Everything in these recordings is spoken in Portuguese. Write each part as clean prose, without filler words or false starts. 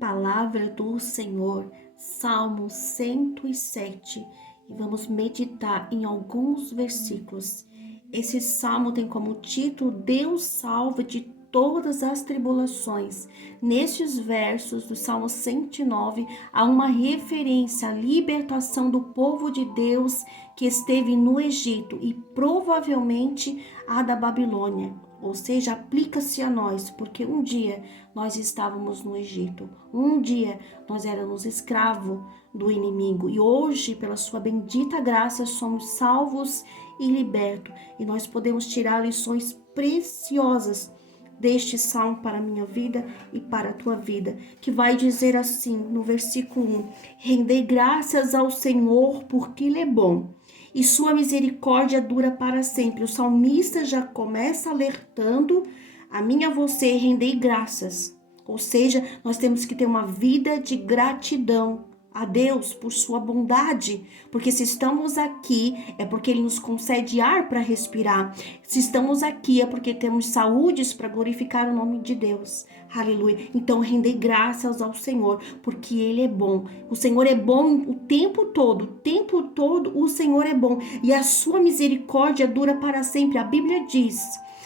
Palavra do Senhor, Salmo 107, e vamos meditar em alguns versículos. Esse salmo tem como título Deus salva de todas as tribulações. Nestes versos do Salmo 109, há uma referência à libertação do povo de Deus que esteve no Egito e provavelmente a da Babilônia. Ou seja, aplica-se a nós, porque um dia nós estávamos no Egito, um dia nós éramos escravos do inimigo e hoje, pela sua bendita graça, somos salvos e libertos. E nós podemos tirar lições preciosas deste salmo para a minha vida e para a tua vida, que vai dizer assim no versículo 1: rendei graças ao Senhor porque Ele é bom e sua misericórdia dura para sempre. O salmista já começa alertando a mim e a você: rendei graças. Ou seja, nós temos que ter uma vida de gratidão a Deus por sua bondade, porque se estamos aqui é porque Ele nos concede ar para respirar. Se estamos aqui é porque temos saúdes para glorificar o nome de Deus. Aleluia. Então rendei graças ao Senhor, porque Ele é bom. O Senhor é bom o tempo todo o Senhor é bom e a sua misericórdia dura para sempre. A Bíblia diz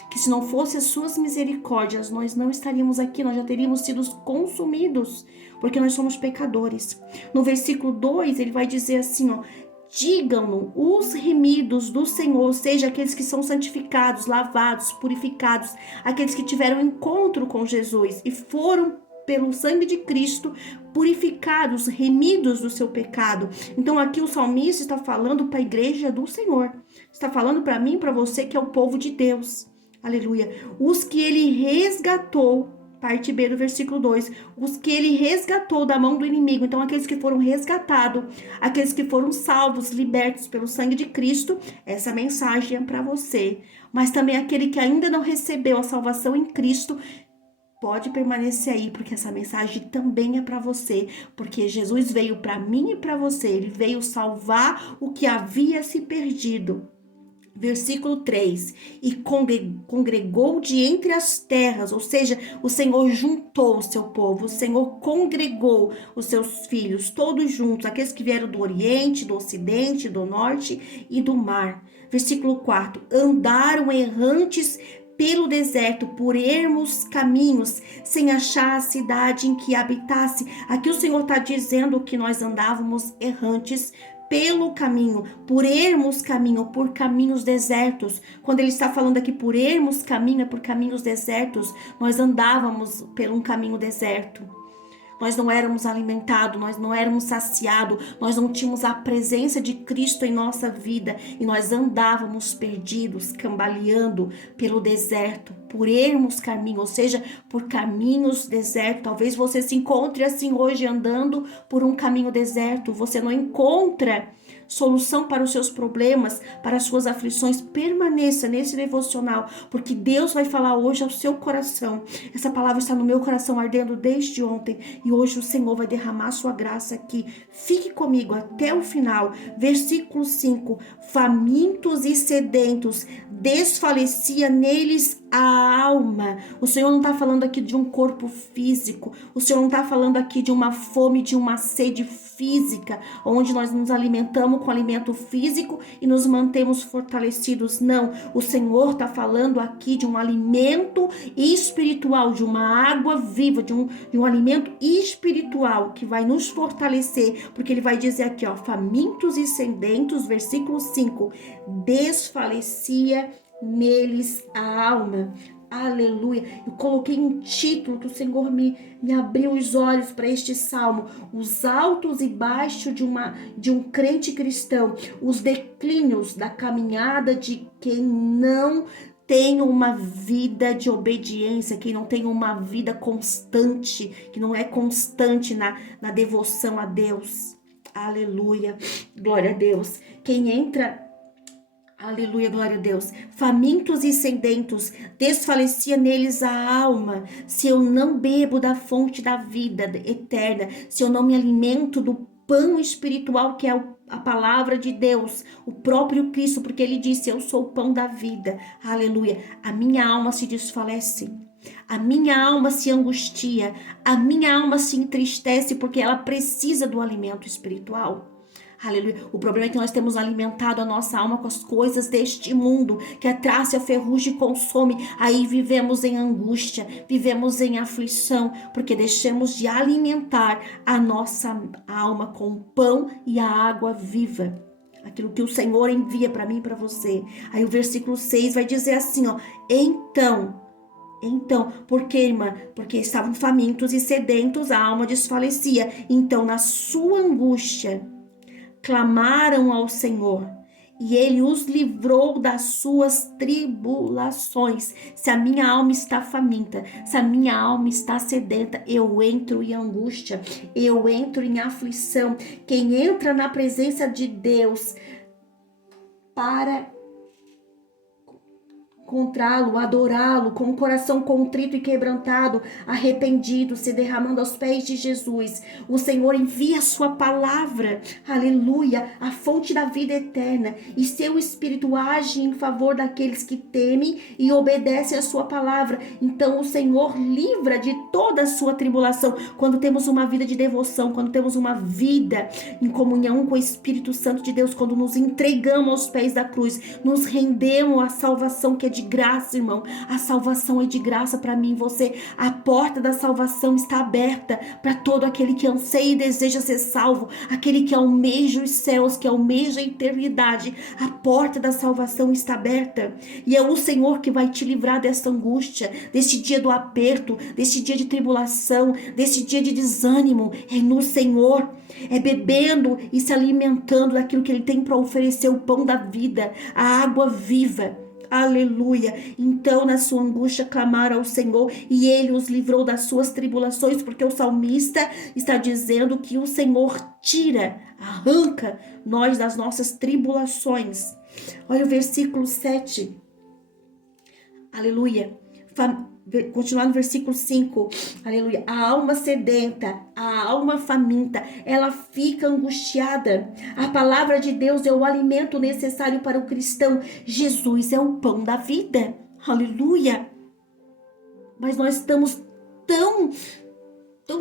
que se não fosse as suas misericórdias, nós não estaríamos aqui, nós já teríamos sido consumidos, porque nós somos pecadores. No versículo 2, ele vai dizer assim, digam-no os remidos do Senhor, ou seja, aqueles que são santificados, lavados, purificados, aqueles que tiveram encontro com Jesus e foram pelo sangue de Cristo purificados, remidos do seu pecado. Então aqui o salmista está falando para a igreja do Senhor, está falando para mim e para você que é o povo de Deus. Aleluia. Os que ele resgatou, parte B do versículo 2, os que ele resgatou da mão do inimigo. Então, aqueles que foram resgatados, aqueles que foram salvos, libertos pelo sangue de Cristo, essa mensagem é para você. Mas também aquele que ainda não recebeu a salvação em Cristo, pode permanecer aí, porque essa mensagem também é para você, porque Jesus veio para mim e para você, ele veio salvar o que havia se perdido. Versículo 3, e congregou de entre as terras, ou seja, o Senhor juntou o seu povo, o Senhor congregou os seus filhos, todos juntos, aqueles que vieram do Oriente, do Ocidente, do Norte e do mar. Versículo 4, andaram errantes pelo deserto, por ermos caminhos, sem achar a cidade em que habitasse. Aqui o Senhor está dizendo que nós andávamos errantes pelo caminho, por ermos caminho, por caminhos desertos. Quando ele está falando aqui por ermos caminho, é por caminhos desertos. Nós andávamos por um caminho deserto. Nós não éramos alimentados, nós não éramos saciados, nós não tínhamos a presença de Cristo em nossa vida e nós andávamos perdidos, cambaleando pelo deserto, por ermos caminho, ou seja, por caminhos desertos. Talvez você se encontre assim hoje andando por um caminho deserto, você não encontra solução para os seus problemas, para as suas aflições. Permaneça nesse devocional, porque Deus vai falar hoje ao seu coração. Essa palavra está no meu coração ardendo desde ontem e hoje o Senhor vai derramar sua graça aqui. Fique comigo até o final. Versículo 5, famintos e sedentos, desfalecia neles a alma. O Senhor não está falando aqui de um corpo físico, o Senhor não está falando aqui de uma fome, de uma sede física, onde nós nos alimentamos com alimento físico e nos mantemos fortalecidos. Não, o Senhor está falando aqui de um alimento espiritual, de uma água viva, de um alimento espiritual que vai nos fortalecer, porque ele vai dizer aqui, famintos e sedentos, versículo 5, desfalecia neles a alma. Aleluia. Eu coloquei um título que o Senhor me abriu os olhos para este salmo: os altos e baixos de um crente cristão, os declínios da caminhada de quem não tem uma vida de obediência, quem não tem uma vida constante, que não é constante na devoção a Deus. Aleluia. Glória a Deus. Quem entra... Aleluia, glória a Deus. Famintos e sedentos, desfalecia neles a alma. Se eu não bebo da fonte da vida eterna, se eu não me alimento do pão espiritual que é a palavra de Deus, o próprio Cristo, porque ele disse: eu sou o pão da vida. Aleluia. A minha alma se desfalece. A minha alma se angustia, a minha alma se entristece porque ela precisa do alimento espiritual. Aleluia. O problema é que nós temos alimentado a nossa alma com as coisas deste mundo, que a traça e a ferrugem consome. Aí vivemos em angústia, vivemos em aflição, porque deixamos de alimentar a nossa alma com o pão e a água viva. Aquilo que o Senhor envia para mim e para você. Aí o versículo 6 vai dizer assim, ó. Então, por quê, irmã? Porque estavam famintos e sedentos, a alma desfalecia. Então, na sua angústia, clamaram ao Senhor e ele os livrou das suas tribulações. Se a minha alma está faminta, se a minha alma está sedenta, eu entro em angústia, eu entro em aflição. Quem entra na presença de Deus para encontrá-lo, adorá-lo, com o coração contrito e quebrantado, arrependido, se derramando aos pés de Jesus. O Senhor envia a sua palavra, aleluia, a fonte da vida eterna, e seu Espírito age em favor daqueles que temem e obedecem a sua palavra. Então o Senhor livra de toda a sua tribulação. Quando temos uma vida de devoção, quando temos uma vida em comunhão com o Espírito Santo de Deus, quando nos entregamos aos pés da cruz, nos rendemos à salvação que é de graça, irmão. A salvação é de graça para mim e você. A porta da salvação está aberta para todo aquele que anseia e deseja ser salvo, aquele que almeja os céus, que almeja a eternidade. A porta da salvação está aberta e é o Senhor que vai te livrar dessa angústia, desse dia do aperto, desse dia de tribulação, desse dia de desânimo. É no Senhor, é bebendo e se alimentando daquilo que Ele tem para oferecer, o pão da vida, a água viva. Aleluia. Então na sua angústia clamaram ao Senhor e Ele os livrou das suas tribulações, porque o salmista está dizendo que o Senhor tira, arranca nós das nossas tribulações. Olha o versículo 7. Aleluia. Continuar no versículo 5, aleluia. A alma sedenta, a alma faminta, ela fica angustiada. A palavra de Deus é o alimento necessário para o cristão. Jesus é o pão da vida, aleluia. Mas nós estamos tão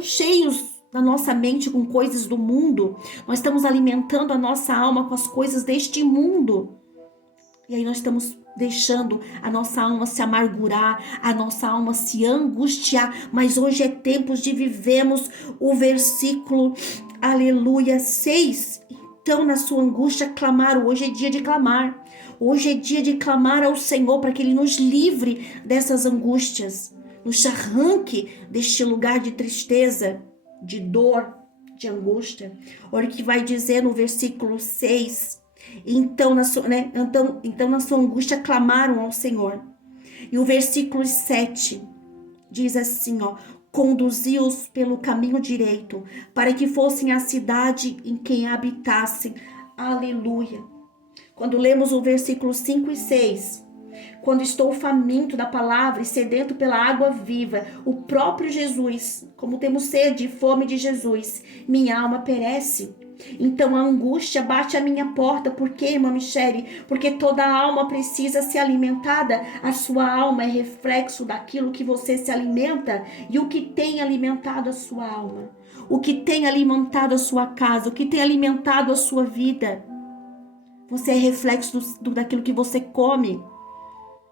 cheios na nossa mente com coisas do mundo. Nós estamos alimentando a nossa alma com as coisas deste mundo. E aí nós estamos deixando a nossa alma se amargurar, a nossa alma se angustiar. Mas hoje é tempo de vivermos o versículo, aleluia, 6. Então na sua angústia clamaram. Hoje é dia de clamar. Hoje é dia de clamar ao Senhor para que Ele nos livre dessas angústias, nos arranque deste lugar de tristeza, de dor, de angústia. Olha o que vai dizer no versículo 6. Então na sua angústia clamaram ao Senhor. E o versículo 7 diz assim, ó: conduzi-os pelo caminho direito, para que fossem a cidade em quem habitassem. Aleluia. Quando lemos o versículo 5 e 6, quando estou faminto da palavra e sedento pela água viva, o próprio Jesus, como temos sede e fome de Jesus, minha alma perece. Então a angústia bate à minha porta. Por quê, irmã Michele? Porque toda alma precisa ser alimentada. A sua alma é reflexo daquilo que você se alimenta. E o que tem alimentado a sua alma? O que tem alimentado a sua casa? O que tem alimentado a sua vida? Você é reflexo daquilo que você come.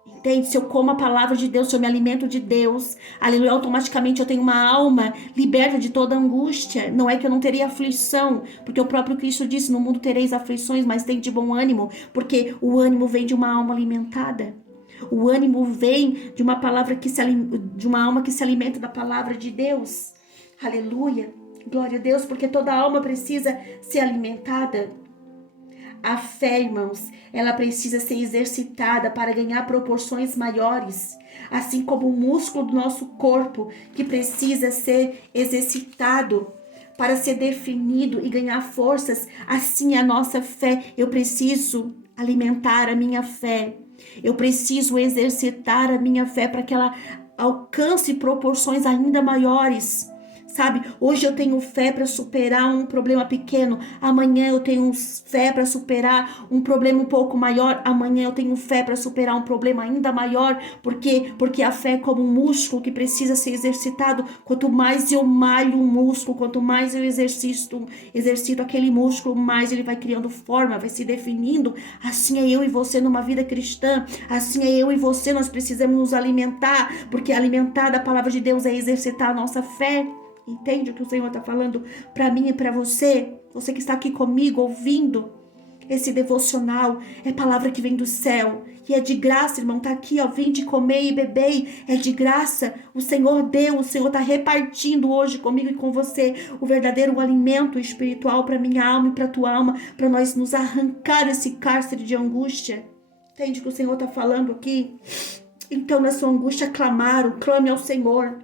Entende? Se eu como a palavra de Deus, se eu me alimento de Deus, aleluia, automaticamente eu tenho uma alma liberta de toda angústia. Não é que eu não teria aflição, porque o próprio Cristo disse: no mundo tereis aflições, mas tem de bom ânimo, porque o ânimo vem de uma alma alimentada. O ânimo vem de uma palavra de uma alma que se alimenta da palavra de Deus. Aleluia. Glória a Deus, porque toda alma precisa ser alimentada. A fé, irmãos, ela precisa ser exercitada para ganhar proporções maiores, assim como o músculo do nosso corpo, que precisa ser exercitado para ser definido e ganhar forças, assim a nossa fé. Eu preciso alimentar a minha fé, eu preciso exercitar a minha fé para que ela alcance proporções ainda maiores. sabe? Hoje eu tenho fé para superar um problema pequeno, amanhã eu tenho fé para superar um problema um pouco maior, amanhã eu tenho fé para superar um problema ainda maior, porque a fé é como um músculo que precisa ser exercitado. Quanto mais eu malho um músculo, quanto mais eu exercito aquele músculo, mais ele vai criando forma, vai se definindo. Assim é eu e você numa vida cristã, assim é eu e você, nós precisamos nos alimentar, porque alimentar da palavra de Deus é exercitar a nossa fé. Entende o que o Senhor está falando para mim e para você? Você que está aqui comigo ouvindo esse devocional, é palavra que vem do céu. E é de graça, irmão, tá aqui, ó, vinde comer e beber, é de graça. O Senhor deu, o Senhor tá repartindo hoje comigo e com você o verdadeiro alimento espiritual para minha alma e para tua alma, para nós nos arrancar esse cárcere de angústia. Entende o que o Senhor tá falando aqui? Então, na sua angústia, clame ao Senhor.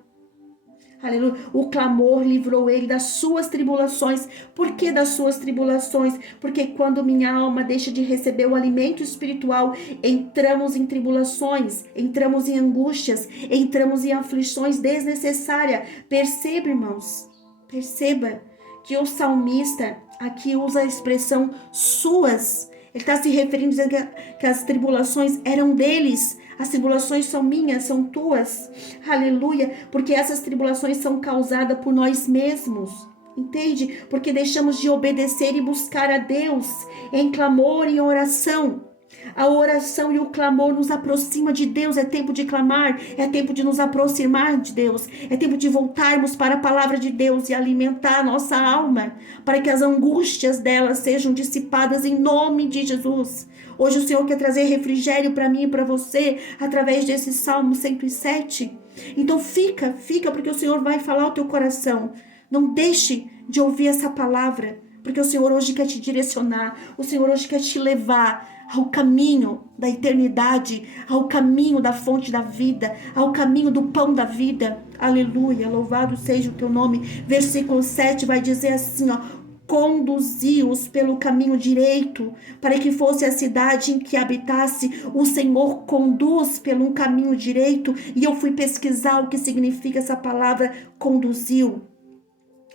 Aleluia. O clamor livrou ele das suas tribulações. Por que das suas tribulações? Porque quando minha alma deixa de receber o alimento espiritual, entramos em tribulações, entramos em angústias, entramos em aflições desnecessárias. Perceba, irmãos, perceba que o salmista aqui usa a expressão suas. Ele está se referindo, dizendo que as tribulações eram deles. As tribulações são minhas, são tuas. Aleluia. Porque essas tribulações são causadas por nós mesmos. Entende? Porque deixamos de obedecer e buscar a Deus em clamor e oração. A oração e o clamor nos aproxima de Deus. É tempo de clamar, é tempo de nos aproximar de Deus, é tempo de voltarmos para a palavra de Deus e alimentar a nossa alma, para que as angústias dela sejam dissipadas em nome de Jesus. Hoje o Senhor quer trazer refrigério para mim e para você através desse Salmo 107. Então fica, porque o Senhor vai falar ao teu coração. Não deixe de ouvir essa palavra, porque o Senhor hoje quer te direcionar, o Senhor hoje quer te levar ao caminho da eternidade, ao caminho da fonte da vida, ao caminho do pão da vida. Aleluia, louvado seja o teu nome. Versículo 7 vai dizer assim, ó: conduzi-os pelo caminho direito, para que fosse a cidade em que habitasse. O Senhor conduz pelo caminho direito. E eu fui pesquisar o que significa essa palavra conduziu.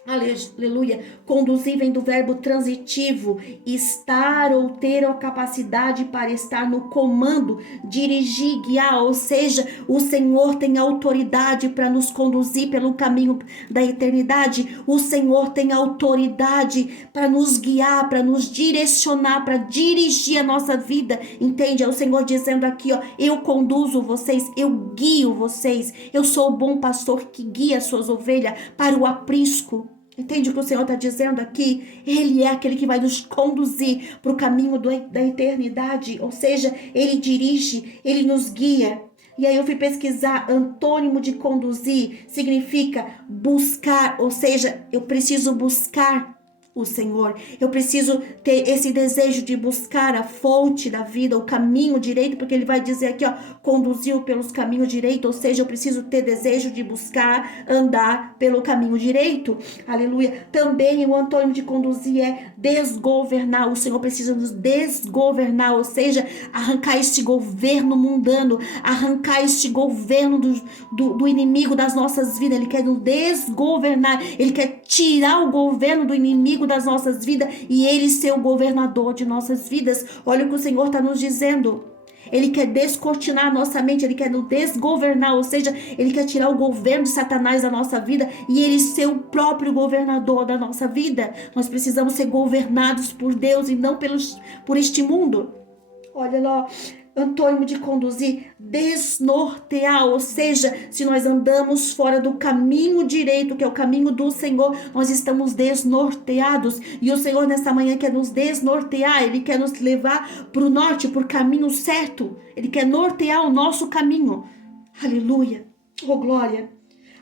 Aleluia. Conduzir vem do verbo transitivo, estar ou ter a capacidade para estar no comando, dirigir, guiar, ou seja, o Senhor tem autoridade para nos conduzir pelo caminho da eternidade. O Senhor tem autoridade para nos guiar, para nos direcionar, para dirigir a nossa vida. Entende? É o Senhor dizendo aqui, ó: eu conduzo vocês, eu guio vocês, eu sou o bom pastor que guia as suas ovelhas para o aprisco. Entende o que o Senhor está dizendo aqui? Ele é aquele que vai nos conduzir para o caminho da eternidade. Ou seja, Ele dirige, Ele nos guia. E aí eu fui pesquisar, antônimo de conduzir significa buscar. Ou seja, eu preciso buscar o Senhor. Eu preciso ter esse desejo de buscar a fonte da vida, o caminho direito, porque ele vai dizer aqui, ó: conduziu pelos caminhos direitos, ou seja, eu preciso ter desejo de buscar, andar pelo caminho direito. Aleluia. Também o antônimo de conduzir é desgovernar. O Senhor precisa nos desgovernar, ou seja, arrancar este governo mundano, arrancar este governo do inimigo das nossas vidas. Ele quer nos desgovernar, ele quer tirar o governo do inimigo das nossas vidas e ele ser o governador de nossas vidas. Olha o que o Senhor está nos dizendo. Ele quer descortinar a nossa mente, ele quer nos desgovernar, ou seja, ele quer tirar o governo de Satanás da nossa vida e ele ser o próprio governador da nossa vida. Nós precisamos ser governados por Deus e não por este mundo. Olha lá, antônimo de conduzir, desnortear, ou seja, se nós andamos fora do caminho direito, que é o caminho do Senhor, nós estamos desnorteados. E o Senhor nessa manhã quer nos desnortear, Ele quer nos levar para o norte, para o caminho certo. Ele quer nortear o nosso caminho. Aleluia, oh glória.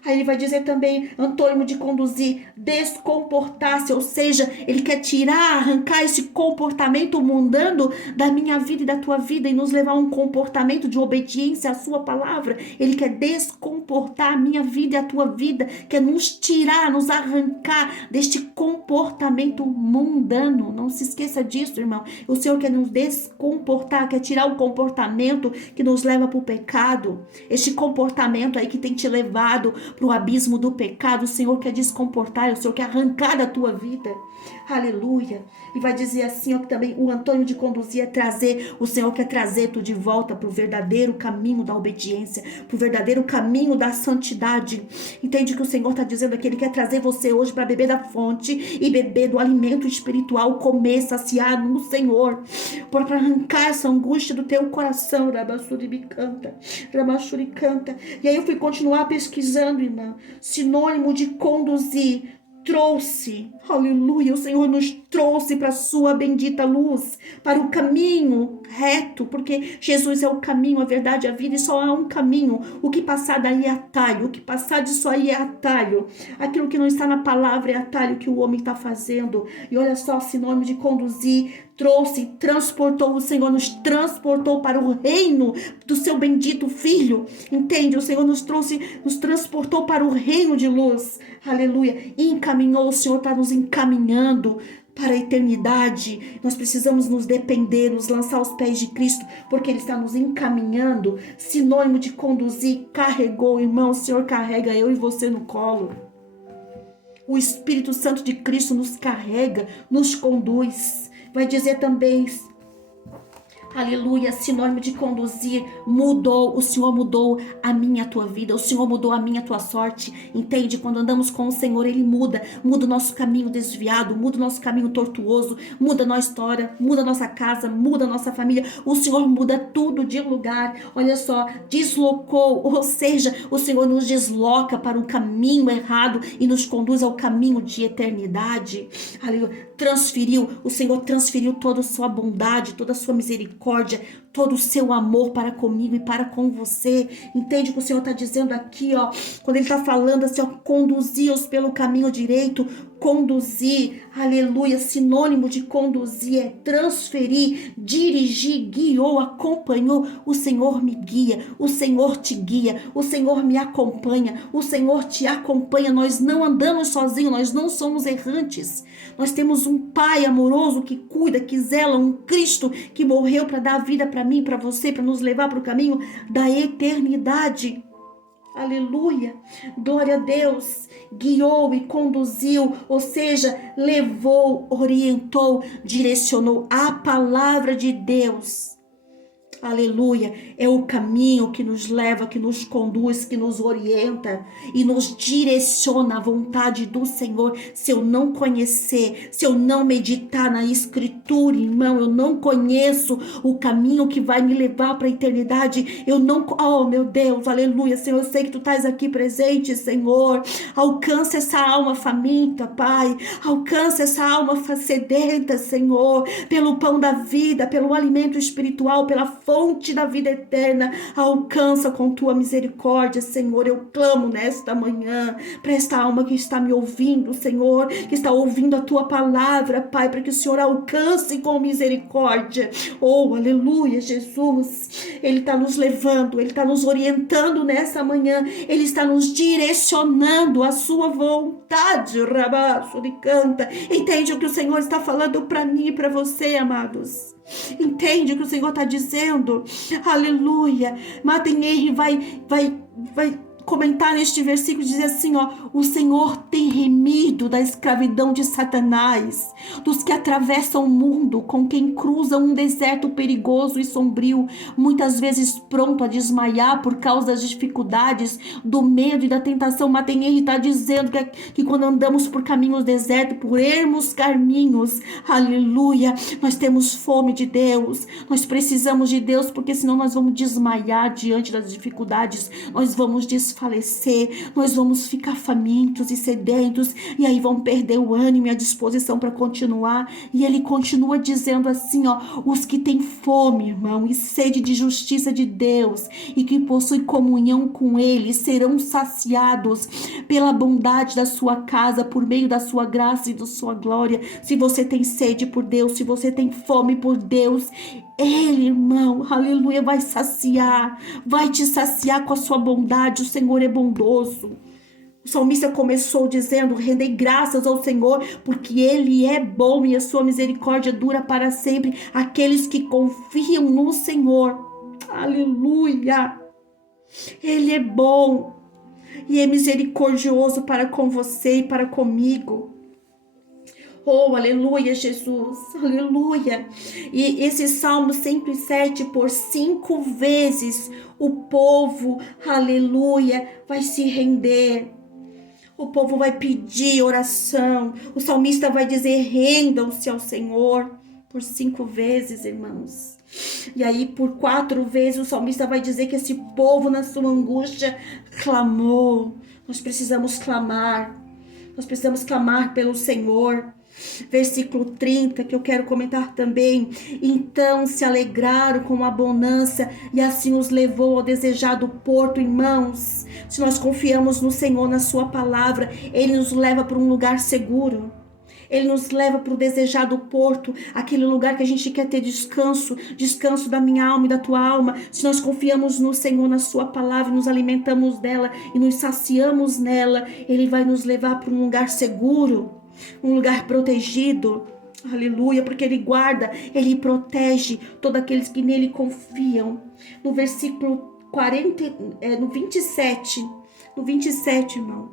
Aí ele vai dizer também, antônimo de conduzir, descomportar-se, ou seja, ele quer tirar, arrancar esse comportamento mundano da minha vida e da tua vida e nos levar a um comportamento de obediência à sua palavra. Ele quer descomportar a minha vida e a tua vida, quer nos tirar, nos arrancar deste comportamento mundano. Não se esqueça disso, irmão. O Senhor quer nos descomportar, quer tirar o comportamento que nos leva para o pecado. Este comportamento aí que tem te levado para o abismo do pecado. O Senhor quer descomportar, o Senhor quer arrancar da tua vida. Aleluia. E vai dizer assim, ó, que também o Antônio de conduzir é trazer, o Senhor quer trazer tu de volta para o verdadeiro caminho da obediência, para o verdadeiro caminho da santidade. Entende que o Senhor está dizendo aqui, Ele quer trazer você hoje para beber da fonte e beber do alimento espiritual, comer, saciar no Senhor, para arrancar essa angústia do teu coração. Ramachuri canta. E aí eu fui continuar pesquisando, irmã. Sinônimo de conduzir. Trouxe, aleluia, o Senhor nos trouxe para a sua bendita luz, para o caminho reto, porque Jesus é o caminho, a verdade, a vida, e só há um caminho. O que passar daí é atalho, o que passar disso aí é atalho. Aquilo que não está na palavra é atalho que o homem está fazendo. E olha só, sinônimo de conduzir, trouxe, transportou, o Senhor nos transportou para o reino do seu bendito Filho, entende? O Senhor nos trouxe, nos transportou para o reino de luz, aleluia, e encaminhou, o Senhor está nos encaminhando para a eternidade. Nós precisamos nos depender, nos lançar aos pés de Cristo, porque Ele está nos encaminhando. Sinônimo de conduzir, carregou, irmão, o Senhor carrega eu e você no colo. O Espírito Santo de Cristo nos carrega, nos conduz. Vai dizer também, aleluia, sinônimo de conduzir, mudou, o Senhor mudou a minha, a tua vida, o Senhor mudou a minha, a tua sorte, entende? Quando andamos com o Senhor, Ele muda o nosso caminho desviado, muda o nosso caminho tortuoso, muda a nossa história, muda a nossa casa, muda a nossa família, o Senhor muda tudo de lugar, olha só, deslocou, ou seja, o Senhor nos desloca para um caminho errado e nos conduz ao caminho de eternidade, aleluia, o Senhor transferiu toda a sua bondade, toda a sua misericórdia, todo o seu amor para comigo e para com você. Entende o que o Senhor está dizendo aqui, ó? Quando Ele está falando assim, ó, conduzi-os pelo caminho direito, conduzir, aleluia, sinônimo de conduzir é transferir, dirigir, guiou, acompanhou. O Senhor me guia, o Senhor te guia, o Senhor me acompanha, o Senhor te acompanha. Nós não andamos sozinhos, nós não somos errantes. Nós temos um Pai amoroso que cuida, que zela, um Cristo que morreu para dar a vida para mim, para você, para nos levar para o caminho da eternidade. Aleluia, glória a Deus, guiou e conduziu, ou seja, levou, orientou, direcionou a palavra de Deus. Aleluia, é o caminho que nos leva, que nos conduz, que nos orienta e nos direciona à vontade do Senhor. Se eu não conhecer, se eu não meditar na Escritura, irmão, eu não conheço o caminho que vai me levar para a eternidade. Eu não, oh meu Deus, aleluia, Senhor, eu sei que Tu estás aqui presente, Senhor. Alcança essa alma faminta, Pai. Alcança essa alma sedenta, Senhor, pelo pão da vida, pelo alimento espiritual, pela fonte da vida eterna. Alcança com Tua misericórdia, Senhor. Eu clamo nesta manhã para esta alma que está me ouvindo, Senhor, que está ouvindo a Tua palavra, Pai, para que o Senhor alcance com misericórdia. Oh, aleluia, Jesus. Ele está nos levando, Ele está nos orientando nessa manhã, Ele está nos direcionando à Sua vontade. Rabaço de canta. Entende o que o Senhor está falando para mim e para você, amados? Entende o que o Senhor está dizendo? Aleluia. Martin Henry vai comentar neste versículo, diz assim, ó: o Senhor tem remido da escravidão de Satanás, dos que atravessam o mundo, com quem cruzam um deserto perigoso e sombrio, muitas vezes pronto a desmaiar por causa das dificuldades, do medo e da tentação. Martin Henry está dizendo que quando andamos por caminhos desertos, por ermos caminhos, aleluia, nós temos fome de Deus, nós precisamos de Deus, porque senão nós vamos desmaiar diante das dificuldades, nós vamos desfalecer, nós vamos ficar famintos e sedentos, e aí vão perder o ânimo e a disposição para continuar. E ele continua dizendo assim, ó: os que têm fome, irmão, e sede de justiça de Deus, e que possuem comunhão com Ele, serão saciados pela bondade da sua casa, por meio da sua graça e da sua glória. Se você tem sede por Deus, se você tem fome por Deus, Ele, irmão, aleluia, vai te saciar com a sua bondade. O Senhor é bondoso. O salmista começou dizendo: rendei graças ao Senhor, porque Ele é bom e a sua misericórdia dura para sempre. Aqueles que confiam no Senhor, aleluia, Ele é bom. e é misericordioso para com você e para comigo. Oh, aleluia, Jesus, aleluia. E esse Salmo 107, por 5 vezes, o povo, aleluia, vai se render. O povo vai pedir oração. O salmista vai dizer: rendam-se ao Senhor. Por 5 vezes, irmãos. E aí, por 4 vezes, o salmista vai dizer que esse povo, na sua angústia, clamou. Nós precisamos clamar. Nós precisamos clamar pelo Senhor. Versículo 30, que eu quero comentar também. Então se alegraram com a bonança e assim os levou ao desejado porto. Irmãos, se nós confiamos no Senhor, na sua palavra, Ele nos leva para um lugar seguro. Ele nos leva para o desejado porto, aquele lugar que a gente quer ter descanso, descanso da minha alma e da tua alma. Se nós confiamos no Senhor, na sua palavra, nos alimentamos dela e nos saciamos nela, Ele vai nos levar para um lugar seguro, um lugar protegido. Aleluia, porque Ele guarda, Ele protege todos aqueles que nele confiam. No versículo 40, no 27, irmão,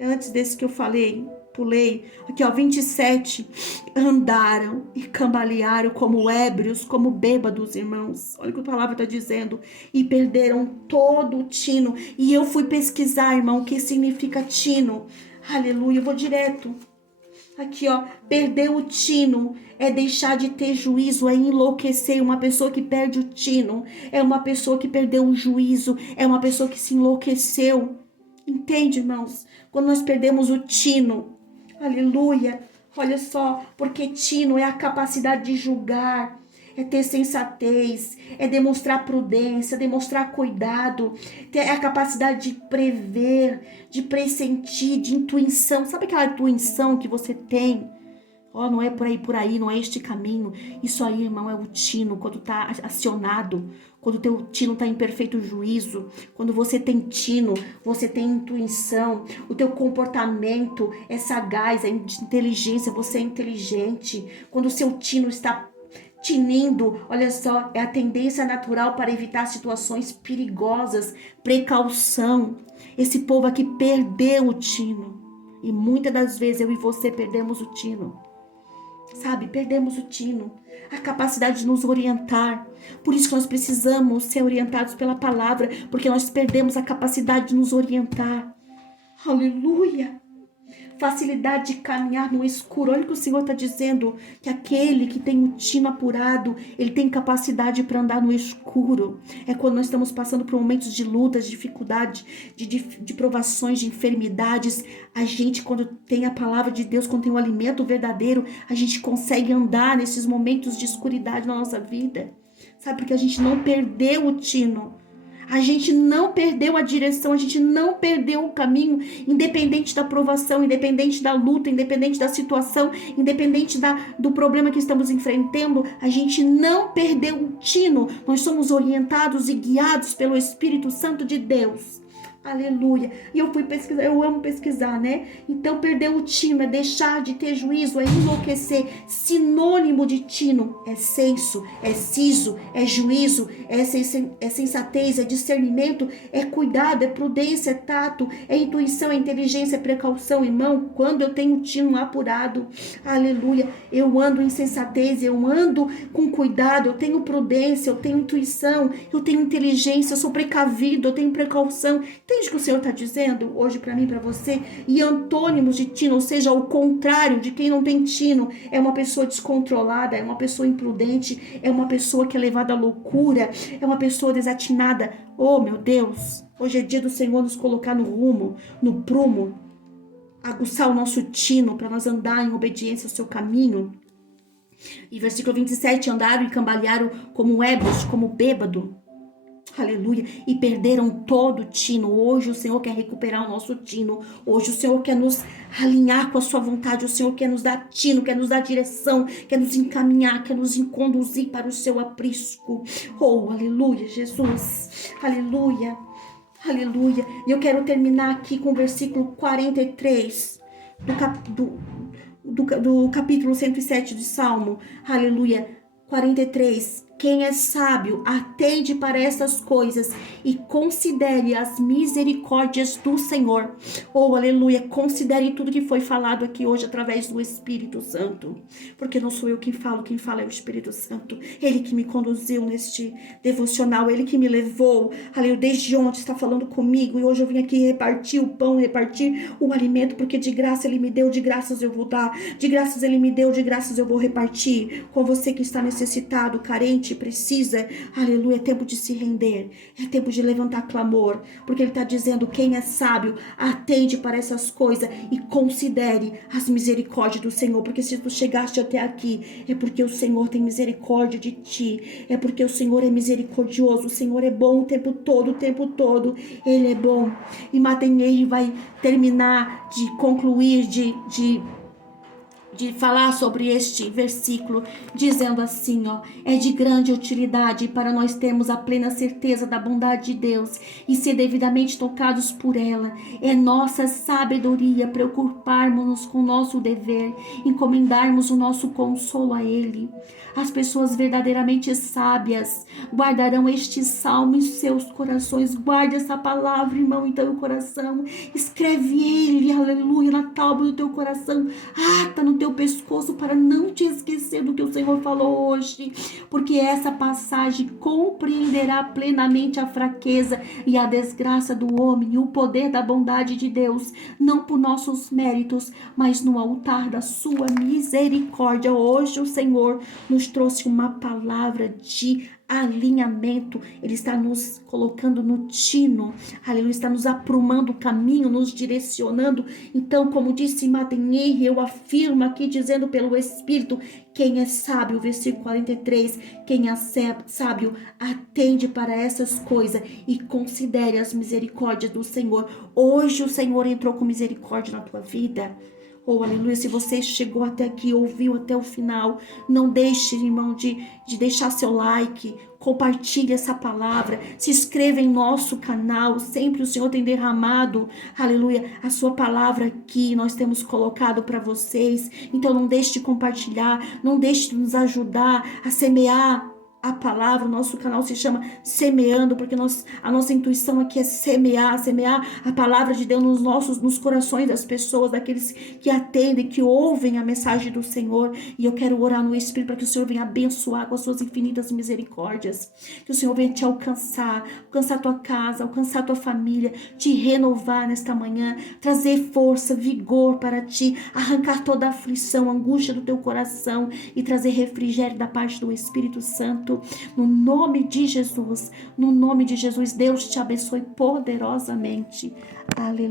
antes desse que eu falei, pulei, aqui ó, 27, andaram e cambalearam como ébrios, como bêbados, irmãos. Olha o que a palavra está dizendo. E perderam todo o tino. E eu fui pesquisar, irmão, o que significa tino. Aleluia, eu vou direto. Aqui ó, perder o tino é deixar de ter juízo, é enlouquecer. Uma pessoa que perde o tino é uma pessoa que perdeu o juízo, é uma pessoa que se enlouqueceu. Entende, irmãos? Quando nós perdemos o tino, aleluia, olha só, porque tino é a capacidade de julgar, é ter sensatez, é demonstrar prudência, demonstrar cuidado, é a capacidade de prever, de pressentir, de intuição. Sabe aquela intuição que você tem? Ó, não é por aí, não é este caminho. Isso aí, irmão, é o tino, quando tá acionado, quando o teu tino tá em perfeito juízo. Quando você tem tino, você tem intuição, o teu comportamento é sagaz, é inteligência, você é inteligente. Quando o seu tino está tinindo, olha só, é a tendência natural para evitar situações perigosas, precaução. Esse povo aqui perdeu o tino. E muitas das vezes eu e você perdemos o tino. Sabe, perdemos o tino, a capacidade de nos orientar. Por isso que nós precisamos ser orientados pela palavra, porque nós perdemos a capacidade de nos orientar. Aleluia! Facilidade de caminhar no escuro. Olha o que o Senhor está dizendo, que aquele que tem o tino apurado, ele tem capacidade para andar no escuro. É quando nós estamos passando por momentos de lutas, de dificuldade, de provações, de enfermidades. A gente, quando tem a palavra de Deus, quando tem o alimento verdadeiro, a gente consegue andar nesses momentos de escuridade na nossa vida. Sabe, porque a gente não perdeu o tino. A gente não perdeu a direção, a gente não perdeu o caminho, independente da provação, independente da luta, independente da situação, independente do problema que estamos enfrentando, a gente não perdeu o tino. Nós somos orientados e guiados pelo Espírito Santo de Deus. Aleluia. E eu fui pesquisar, eu amo pesquisar, né? Então, perder o tino é deixar de ter juízo, é enlouquecer. Sinônimo de tino é senso, é siso, é juízo, é sensatez, é discernimento, é cuidado, é prudência, é tato, é intuição, é inteligência, é precaução. Irmão, quando eu tenho tino apurado, aleluia, eu ando em sensatez, eu ando com cuidado, eu tenho prudência, eu tenho intuição, eu tenho inteligência, eu sou precavido, eu tenho precaução. Entende o que o Senhor está dizendo hoje para mim, para você? E antônimos de tino, ou seja, o contrário de quem não tem tino, é uma pessoa descontrolada, é uma pessoa imprudente, é uma pessoa que é levada à loucura, é uma pessoa desatinada. Oh, meu Deus, hoje é dia do Senhor nos colocar no rumo, no prumo, aguçar o nosso tino para nós andar em obediência ao seu caminho. E versículo 27, andaram e cambalearam como ébrios, como bêbado. Aleluia, e perderam todo o tino. Hoje o Senhor quer recuperar o nosso tino. Hoje o Senhor quer nos alinhar com a sua vontade. O Senhor quer nos dar tino, quer nos dar direção, quer nos encaminhar, quer nos conduzir para o seu aprisco. Oh, aleluia, Jesus. Aleluia, aleluia. E eu quero terminar aqui com o versículo 43 do capítulo 107 de Salmo. Aleluia, 43. Quem é sábio, atende para essas coisas e considere as misericórdias do Senhor. Oh, aleluia, considere tudo que foi falado aqui hoje através do Espírito Santo. Porque não sou eu quem fala é o Espírito Santo. Ele que me conduziu neste devocional, ele que me levou, aleluia, desde ontem está falando comigo. E hoje eu vim aqui repartir o pão, repartir o alimento, porque de graça ele me deu, de graças eu vou dar. De graças ele me deu, de graças eu vou repartir. Com você que está necessitado, carente, precisa, aleluia, é tempo de se render, é tempo de levantar clamor, porque ele está dizendo, quem é sábio, atende para essas coisas e considere as misericórdias do Senhor, porque se tu chegaste até aqui, é porque o Senhor tem misericórdia de ti, é porque o Senhor é misericordioso, o Senhor é bom o tempo todo, ele é bom. E Matenei vai terminar de concluir, de falar sobre este versículo, dizendo assim, ó, é de grande utilidade para nós termos a plena certeza da bondade de Deus e ser devidamente tocados por ela. É nossa sabedoria preocuparmos-nos com o nosso dever, encomendarmos o nosso consolo a Ele. As pessoas verdadeiramente sábias guardarão este salmo em seus corações. Guarde essa palavra, irmão, em teu coração. Escreve ele, aleluia, na tábua do teu coração. Ata no teu pescoço para não te esquecer do que o Senhor falou hoje. Porque essa passagem compreenderá plenamente a fraqueza e a desgraça do homem e o poder da bondade de Deus, não por nossos méritos, mas no altar da sua misericórdia. Hoje o Senhor nos trouxe uma palavra de alinhamento, ele está nos colocando no tino, aleluia, está nos aprumando o caminho, nos direcionando. Então, como disse Matenei, eu afirmo aqui, dizendo pelo Espírito, quem é sábio, versículo 43, quem é sábio, atende para essas coisas e considere as misericórdias do Senhor. Hoje o Senhor entrou com misericórdia na tua vida. Oh, aleluia, se você chegou até aqui, ouviu até o final, não deixe, irmão, de deixar seu like, compartilhe essa palavra, se inscreva em nosso canal, sempre o Senhor tem derramado, aleluia, a sua palavra aqui, nós temos colocado para vocês, então não deixe de compartilhar, não deixe de nos ajudar a semear a palavra. O nosso canal se chama Semeando, porque a nossa intuição aqui é semear a palavra de Deus nos corações das pessoas, daqueles que atendem, que ouvem a mensagem do Senhor. E eu quero orar no Espírito para que o Senhor venha abençoar com as suas infinitas misericórdias, que o Senhor venha te alcançar a tua casa, alcançar a tua família, te renovar nesta manhã, trazer força, vigor para ti, arrancar toda a aflição, angústia do teu coração e trazer refrigério da parte do Espírito Santo. No nome de Jesus, Deus te abençoe poderosamente. Aleluia.